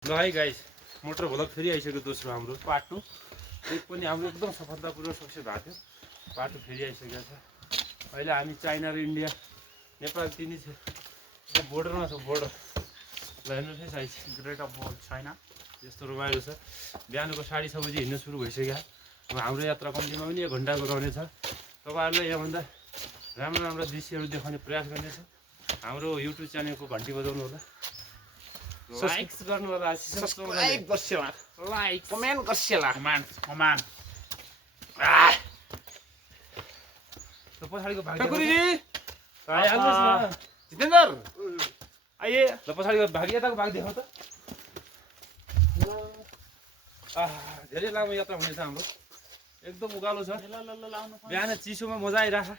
ल है guys motor vlog फेरि आइसक्यो दोस्रो हाम्रो पार्ट 2 एक पनि हाम्रो एकदम सफलतापूर्वक सक्सेस भएको थियो पार्ट 2 फेरि आइसकेको छ। अहिले हामी चाइना र इन्डिया नेपाल तिनी छ बोर्डरमा छ बोर्डर ल हेर्नुहोस् है size great of board China यस्तो रमाइलो छ। बिहानको 6:30 बजी हिँड्न सुरु भइसक्यो। अब हाम्रो यात्रा कम्तीमा पनि 1 घन्टाको रहनेछ। तपाईँहरूले यहाँभन्दा राम्रो राम्रो दृश्यहरू देखाउने प्रयास गर्नेछ। हाम्रो युट्युब च्यानलको घन्टी बजाउनु होला, लाइक्स गर्नु होला, सब्सक्राइब गर्छला लाइक कमेन्ट गर्छला कमेन्ट त पछाडिको भाग ठकुरी आइहाल्नुहोस् न जितेन्द्र आइए ल पछाडिको भाग यताको भाग देखाउ त। धेरै लामो यात्रा हुनेछ हाम्रो, एकदम उकालो छ। बिहान चिसोमा मजा आइरहेछ।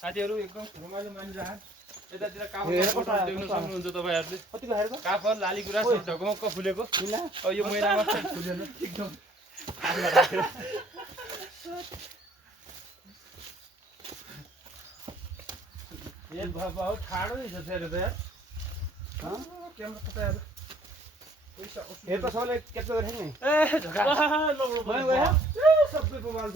साथीहरू एकदम रमाइलो मानिरहेछ। यतातिर काफल देख्न सक्नुहुन्छ तपाईँहरूले। कतिको हेर्को काफल लालीगुँरास ढकमक्क फुलेको। अब यो महिनामा फुलेन एकदम ये बाबा ठाडो नै छ फेरि त यार। क्यामेरा कता यार हेर त सबैले क्याप्चर गरेछ नि ए झगा भयो गयो सबै बवाल छ।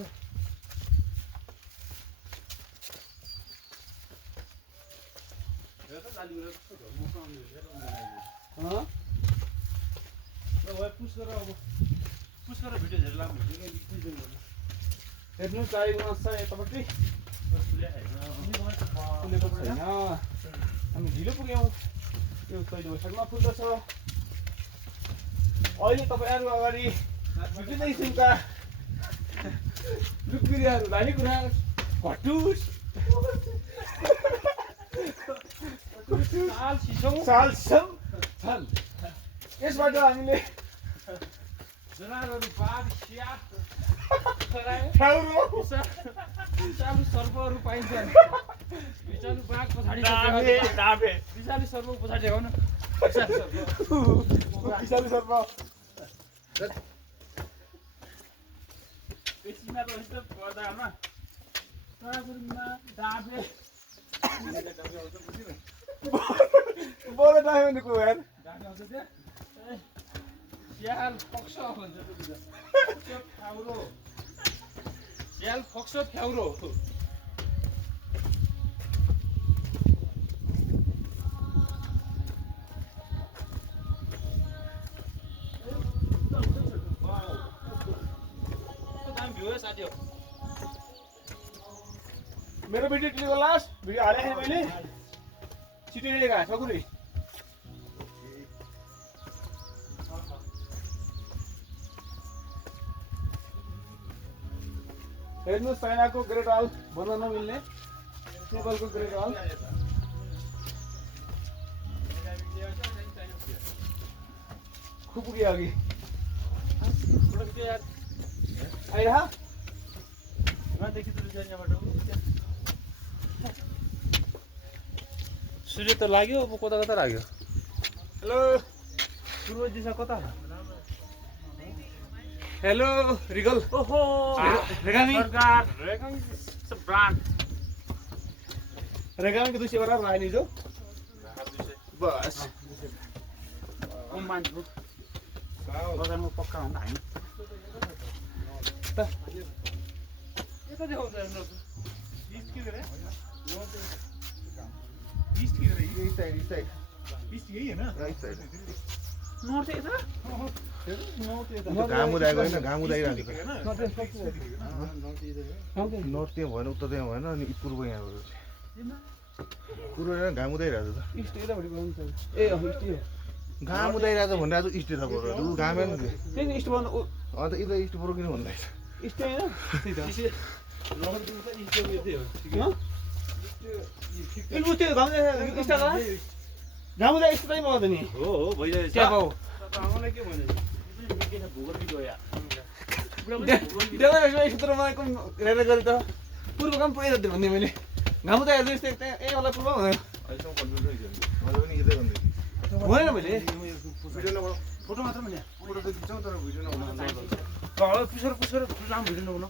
हेर त लालीगुँरास कस्तो ढकमक्क आउने हेर ल भाइ पुस गरेर अब पुस गरेर भिडियो धेरै लामो हुन्छ कि हेर्नु चाहिएको छ यतापट्टि फुलेको छैन। हामी ढिलो पुग्यौँ। यो पहिलो वैशाखमा फुल्दछ। अहिले तपाईँहरू अगाडि विभिन्न किसिमका रुखबिरुवाहरू लालीगुँरास घटुस साल सिसौँ साल छन्। यसबाट हामीले जनावरहरू बाघ स्याल ठ्याउरो विषालु सर्पहरू पाइन्छन्। विषालु बाघ पछाडि विषालु सर्प पछाडि देखाउन। विषालु सर्प पेसीमा त हुन्छ पर्दामा डाबे बोलो डायो भने को यार डाबे आउँछ त्यो स्याल फक्स भन्छ त्यो फ्याउरो स्याल फक्स फ्याउरो साथी मेरो भिडियो क्लिक गर्नु लास्ट भिडियो हाले है मैले छिटो लिएका ठकुरी हेर्नुहोस् चाइनाको ग्रेट वाल भन्न नमिल्ने नेपालको ग्रेट वाल खुपुगी अघि आइरह सूर्य त लाग्यो अब कता कता लाग्यो। हेलो पूर्व दिशा कता हेलो रिगल ओहो रेगामी सरकार रेगामी ब्रान्ड रेगामीको 200 बराबर आयो नि जो बस मान्छे बजारमा पक्का हुन्छ हामी यता देखाउँछ हेर्नुहोस् 20 के गरे 20 के गरे यही साइड 20 यही हैन राइट साइड नर्थ यता घाम उदाएको होइन घाम उदाइरहेको छ नर्थ त्यहाँ भएन उत्तर त्यहाँ भएन अनि पूर्व यहाँ पूर्व घाम उदाइरहेको छ इस्ट यतापट्टि गर्नु छ ए इस्ट यो घाम उदाइरहेको छ भनेर इस्ट यता पऱ्यो घामै त्यही इस्ट भन्नु अन्त यता इस्ट पऱ्यो किन भन्दैछ इस्ट हैन इल्बु त्यो घाम इस्टका घाम उदा इस्ट चाहिँ भयो त नि हो भइरहेछ क्या पाउ आमालाई के भने के छ भोगल बिगो यार देला क्षेत्र मलाई कुन हेरेर गरे त पूर्व काम पुगेछ त्यो भन्ने मैले घाम उदा हेर्दै यस्तो ए मलाई पूर्व भन्यो अहिलेसम्म कन्फ्युज भइसक्यो मैले पनि यतै भन्दै थिएँ भनेन मैले भिडियो नबनाऊ फोटो मात्र भने फोटो त खिचौँ तर भिडियो नबनाऊ पुसर लामो भिडियो नहुन